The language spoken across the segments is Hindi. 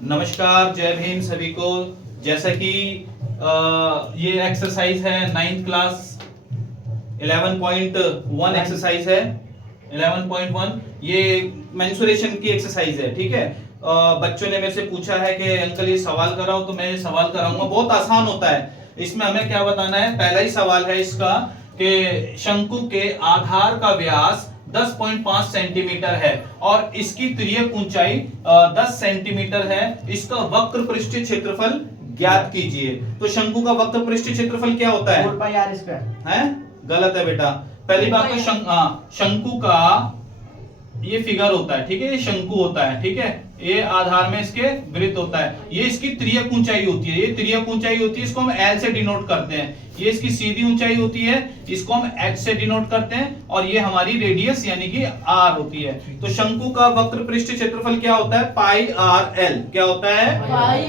नमस्कार, जय भीम सभी को। जैसा कि ये एक्सरसाइज है 9th क्लास 11.1 एक्सरसाइज है 11.1। ये मेंसुरेशन की एक्सरसाइज है, ठीक है। बच्चों ने मेरे से पूछा है कि अंकल ये सवाल कराओ, तो मैं ये सवाल कराऊंगा। बहुत आसान होता है। इसमें हमें क्या बताना है, पहला ही सवाल है इसका कि शंकु के आधार का व्यास 10.5 सेंटीमीटर है और इसकी तिर्यक ऊंचाई 10 सेंटीमीटर है। इसका वक्र पृष्ठीय क्षेत्रफल ज्ञात कीजिए। तो शंकु का वक्र पृष्ठीय क्षेत्रफल क्या होता है? 4πr²। है? गलत है बेटा। पहली बात तो शंकु का ये फिगर होता है, ठीक है। ये शंकु होता है, ठीक है। ये आधार में इसके वृत्त होता है। ये इसकी तिर्यक ऊंचाई होती है। ये तिर्यक ऊंचाई होती है, इसको हम L से डिनोट करते हैं। ये इसकी सीधी ऊंचाई होती है, इसको हम H से डिनोट करते हैं। और ये हमारी रेडियस यानी कि R होती है। तो शंकु का वक्र पृष्ठीय क्षेत्रफल क्या होता है? Pi r L. क्या होता है?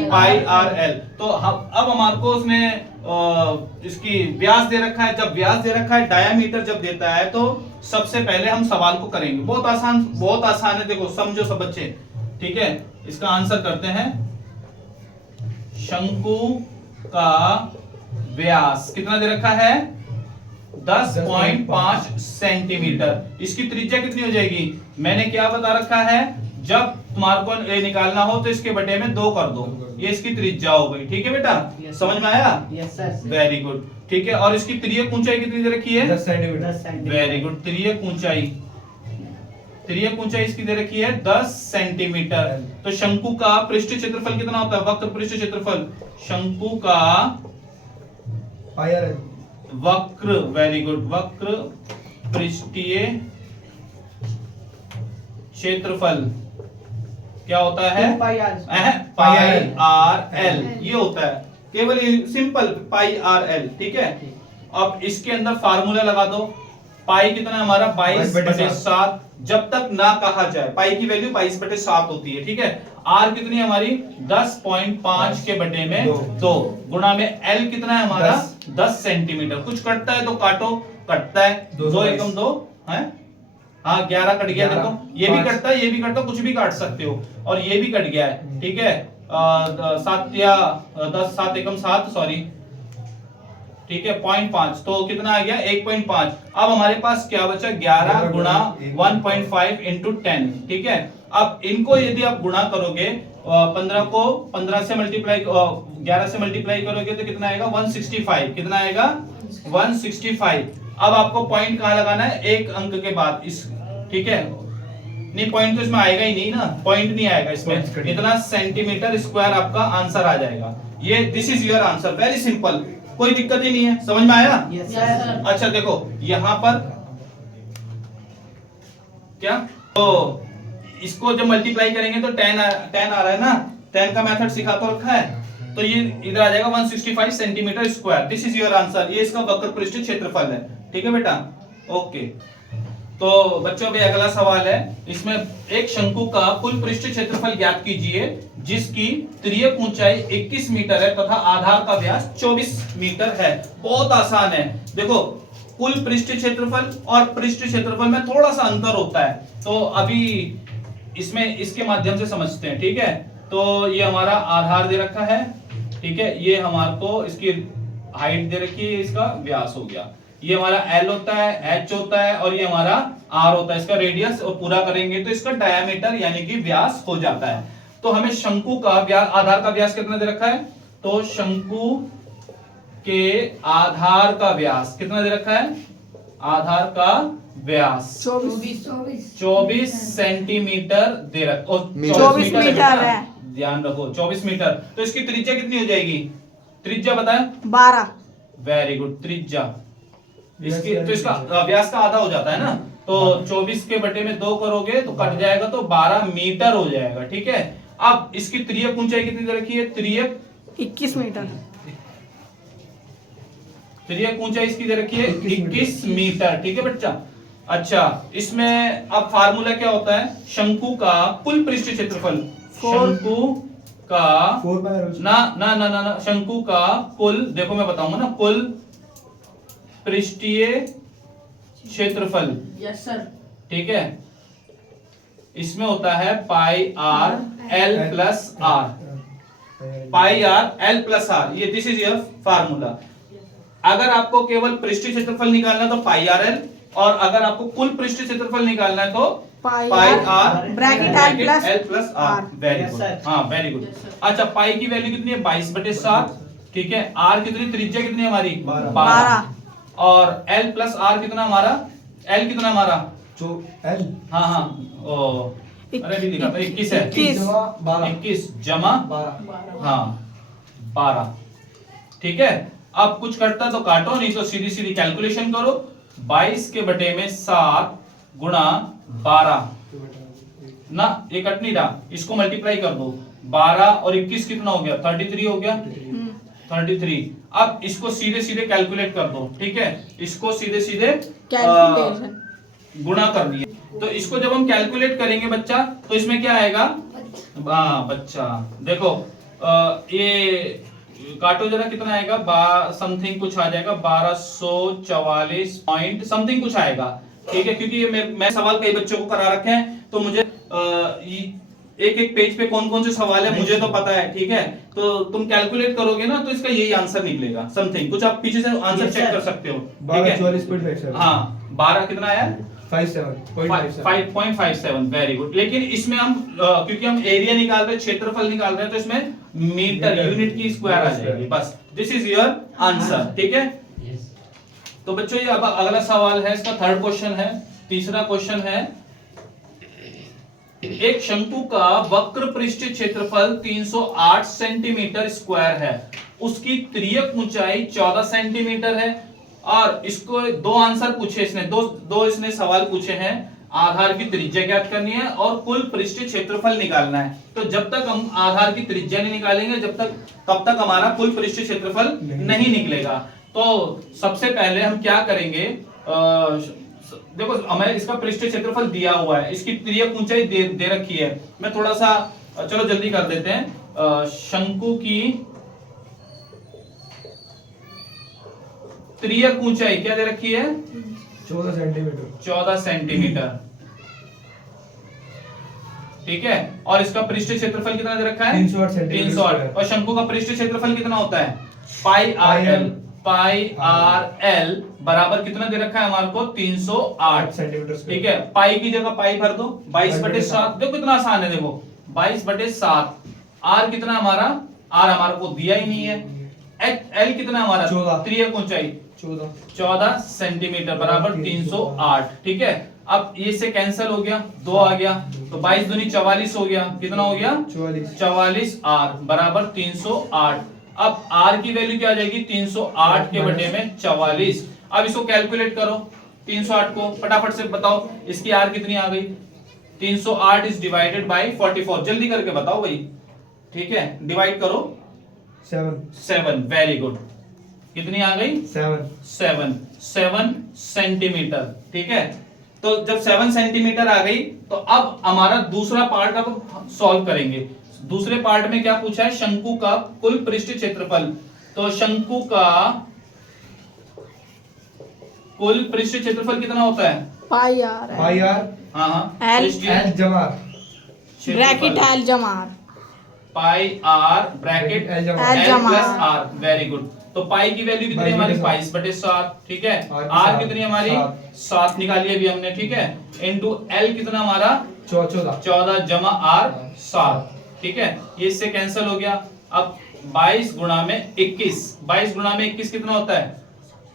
Pi r L. तो अब हमारे को उसने इसकी व्यास दे रखा है। जब व्यास दे रखा है, डायामीटर जब देता है, तो सबसे पहले हम सवाल को करेंगे। बहुत आसान है। देखो, समझो सब बच्चे, ठीक है। इसका आंसर करते हैं। शंकु का व्यास कितना दे रखा है? 10.5 सेंटीमीटर। इसकी त्रिज्या कितनी हो जाएगी? मैंने क्या बता रखा है, जब तुम्हारे को ये निकालना हो तो इसके बटे में 2 कर दो। ये इसकी त्रिज्या हो गई, ठीक है बेटा। समझ में आया? Yes sir. वेरी गुड, ठीक है। और इसकी तिर्यक ऊंचाई कितनी दे रखी है? 10 सेंटीमीटर। Very good. तिर्यक ऊंचाई इसकी दे रखी है 10 सेंटीमीटर। तो शंकु का पृष्ठीय क्षेत्रफल कितना होता है? वक्र पृष्ठीय क्षेत्रफल शंकु का वक्र, वेरी गुड, वक्र पृष्ठीय क्षेत्रफल क्या होता है? Pi r L. ये होता है, केवल सिंपल पाई आर एल, ठीक है। अब इसके अंदर फार्मूला लगा दो। पाई कितना है हमारा? 22/7। जब तक ना कहा जाए, पाई की वैल्यू 22/7 होती है, ठीक है। आर कितनी है हमारी? 10.5 के बटे में 2 गुणा में एल कितना है हमारा? 10 सेंटीमीटर। कुछ कटता है तो काटो, कटता है 2 एकम 2 है। हाँ, 11 कट गया। देखो, ये भी कटता है, ये भी कटता है, कुछ भी काट सकते हो। और ये भी कट गया है, ठीक है। 7 या 10, 7 एकम 7, सॉरी, ठीक है। 0.5 तो कितना आ गया? 1.5। अब हमारे पास क्या बचा? 11 गुणा 1.5 इंटू 10, ठीक है। अब इनको यदि आप गुणा करोगे, 15 को 15 से मल्टीप्लाई 11 से मल्टीप्लाई करोगे तो कितना आएगा? 165। कितना आएगा? 165। अब आपको पॉइंट कहां लगाना है? एक अंक के बाद, इस, ठीक है। नहीं, पॉइंट तो इसमें आएगा ही नहीं ना, पॉइंट नहीं आएगा इसमें। इतना सेंटीमीटर स्क्वायर आपका आंसर आ जाएगा। ये this is your answer, very simple, कोई दिक्कत ही नहीं है। समझ में आया? Yes sir. अच्छा देखो, यहां पर क्या, तो इसको जब मल्टीप्लाई करेंगे तो 10 आ रहा है ना। 10 का मेथड सिखा तो रखा है। तो ये इधर आ जाएगा 165 centimetre square. This is your answer. ये इसका वक्र पृष्ठीय क्षेत्रफल है, ठीक है बेटा। ओके, तो बच्चों अभी अगला सवाल है। इसमें एक शंकु का कुल पृष्ठीय क्षेत्रफल ज्ञात कीजिए जिसकी तिर्यक ऊंचाई 21 मीटर है तथा आधार का व्यास 24 मीटर है। बहुत आसान है। देखो, कुल पृष्ठीय क्षेत्रफल और पृष्ठीय क्षेत्रफल में थोड़ा सा अंतर होता है, तो अभी इसमें इसके माध्यम से समझते हैं, ठीक है। तो ये हमारा आधार दे रखा है, ठीक है। ये हमारे को इसकी हाइट दे रखी है, इसका व्यास हो गया। ये हमारा L होता है, H होता है, और ये हमारा R होता है। इसका रेडियस और पूरा करेंगे तो इसका डायमीटर यानी कि व्यास हो जाता है। तो हमें शंकु का व्यास, आधार का व्यास कितना दे रखा है? तो शंकु के आधार का व्यास कितना दे रखा है? आधार का व्यास 24 सेंटीमीटर दे रखा, 24 मीटर है, ध्यान रखो, 24 मीटर। तो इसकी त्रिज्या कितनी हो जाएगी? त्रिज्या बताएं। 12। वेरी गुड, त्रिज्या इसकी, तो इसका व्यास का आधा हो जाता है ना। तो 24 के बटे में 2 करोगे तो कट जाएगा, तो 12 मीटर हो जाएगा, ठीक है। अब इसकी तिर्यक ऊंचाई कितनी दे रखी है? तिर्यक 21 मीटर। तिर्यक ऊंचाई इसकी दे रखी है 21 मीटर, ठीक है बच्चा। अच्छा, इसमें अब फार्मूला क्या होता है? शंकु का कुल पृष्ठीय क्षेत्रफल, शंकु का ना शंकु का कुल, देखो मैं बताऊंगा ना, कुल पृष्ठीय क्षेत्रफल, यस सर, ठीक है। इसमें होता है pi r l plus r, pi r l plus r, ये दिस इज योर फार्मूला। अगर आपको केवल पृष्ठीय क्षेत्रफल निकालना है तो पाई आर एल, और अगर आपको कुल पृष्ठीय क्षेत्रफल निकालना है तो pi r bracket l plus r. Very good, हाँ वेरी गुड। अच्छा, पाई की वैल्यू कितनी है 22/7, ठीक है। आर कितनी, त्रिज्या कितनी है हमारी 12, और एल प्लस आर कितना हमारा, एल कितना हमारा जो एल, हाँ हाँ ओ अरे भी लिखा था 21 है, 21 जमा 12, ठीक है। अब कुछ कटता तो काटो, नहीं तो सीधी सीधी कैलकुलेशन करो। 22 के बटे में 7 गुणा 12 ना, ये कट नहीं रहा, इसको मल्टीप्लाई कर दो। 12 और 21 कितना हो गया, 33 हो गया, 33। अब इसको सीधे सीधे कैलकुलेट कर दो, ठीक है। इसको सीधे सीधे गुणा कर दिए, तो इसको जब हम कैलकुलेट करेंगे बच्चा, तो इसमें क्या आएगा, बच्चा देखो ये काटो जरा, कितना आएगा, समथिंग कुछ आ जाएगा 1244 पॉइंट समथिंग कुछ आएगा, ठीक है। क्योंकि ये मैं सवाल कई बच्चों को करा रखे हैं, तो मुझे एक एक पेज पे कौन कौन से सवाल है मुझे तो पता है, ठीक है। तो तुम कैलकुलेट करोगे ना, तो इसका यही आंसर निकलेगा, समथिंग कुछ। आप पीछे से आंसर चेक कर सकते हो, ठीक है। हाँ 12 कितना आया 5.57, वेरी गुड। लेकिन इसमें हम क्योंकि हम एरिया निकाल रहे हैं, क्षेत्रफल निकाल रहे हैं, तो इसमें मीटर यूनिट की स्क्वायर आ जाएगी, बस। दिस इज योर आंसर, ठीक है। तो बच्चों ये अब अगला सवाल है, इसका थर्ड क्वेश्चन है। तीसरा क्वेश्चन है, एक शंकु का वक्र पृष्ठीय क्षेत्रफल 308 सेंटीमीटर स्क्वायर है, उसकी तिर्यक ऊंचाई 14 सेंटीमीटर है, और इसको दो आंसर पूछे इसने, दो इसने सवाल पूछे हैं। आधार की त्रिज्या ज्ञात करनी है और कुल पृष्ठीय क्षेत्रफल निकालना है। तो जब तक हम आधार की त्रिज्या नहीं निकालेंगे, तब तक हमारा कुल पृष्ठीय क्षेत्रफल नहीं निकलेगा। तो सबसे पहले हम क्या करेंगे, देखो हमें इसका पृष्ठीय क्षेत्रफल दिया हुआ है, इसकी तिर्यक ऊंचाई दे रखी है। मैं थोड़ा सा, चलो जल्दी कर देते हैं। शंकु की तिर्यक ऊंचाई क्या दे रखी है, 14 सेंटीमीटर, ठीक है। और इसका पृष्ठीय क्षेत्रफल कितना दे रखा है 308। और शंकु का पृष्ठीय क्षेत्रफल कितना होता है पाई आर एल बराबर कितना दे रखा है हमारे को 308 सेंटीमीटर, ठीक है। पाई की जगह पाई भर दो, 22/7, देखो कितना आसान है, देखो 22/7। आर कितना हमारा, आर हमारे को दिया ही नहीं है। एल कितना हमारा, तिर्यक ऊंचाई 14 सेंटीमीटर बराबर 308, ठीक है। अब ये से कैंसिल हो गया, 2 आ गया, तो 22 दूनी 44 हो गया, कितना हो गया 44 आर बराबर 308। अब आर की वैल्यू क्या आ जाएगी 308 के बटे में 44। अब इसको कैलकुलेट करो, 308 को फटाफट से बताओ, इसकी आर कितनी आ गई, 308 इज डिवाइडेड बाय 44, जल्दी करके बताओ भाई, ठीक है। डिवाइड करो 7, वेरी गुड। कितनी आ गई 7 सेंटीमीटर, ठीक है। तो जब 7 सेंटीमीटर आ गई, तो अब हमारा दूसरा पार्ट अब सॉल्व करेंगे। दूसरे पार्ट में क्या पूछा है, शंकु का कुल पृष्ठीय क्षेत्रफल। तो शंकु का कुल पृष्ठीय क्षेत्रफल कितना होता है पाई आर, हाँ एल जमा ब्रैकेट एल जमा pi r bracket l plus r, very good. तो पाई की वैल्यू कितनी हमारी 22/7, ठीक है। आर कितनी हमारी 7 निकाली अभी हमने, ठीक है। इनटू एल कितना हमारा 14 जमा आर 7, ठीक है। ये इससे कैंसिल हो गया। अब 22 गुणा में 21, 22 गुणा में 21 कितना होता है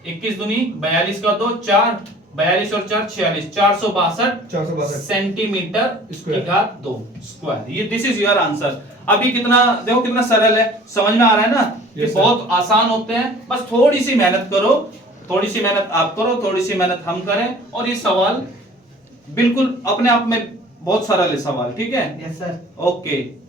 21 दूनी 42 का 2 4, 42 और 4 46, 462 सेंटीमीटर की घात 2 स्क्वायर। ये दिस इज योर आंसर। अभी कितना देखो कितना सरल है, समझ में आ रहा है ना कि बहुत आसान होते हैं। बस थोड़ी सी मेहनत करो, थोड़ी सी मेहनत आप करो, थोड़ी सी मेहनत हम करें, और ये सवाल बिल्कुल अपने आप में बहुत सरल है सवाल, ठीक है। Yes sir, okay.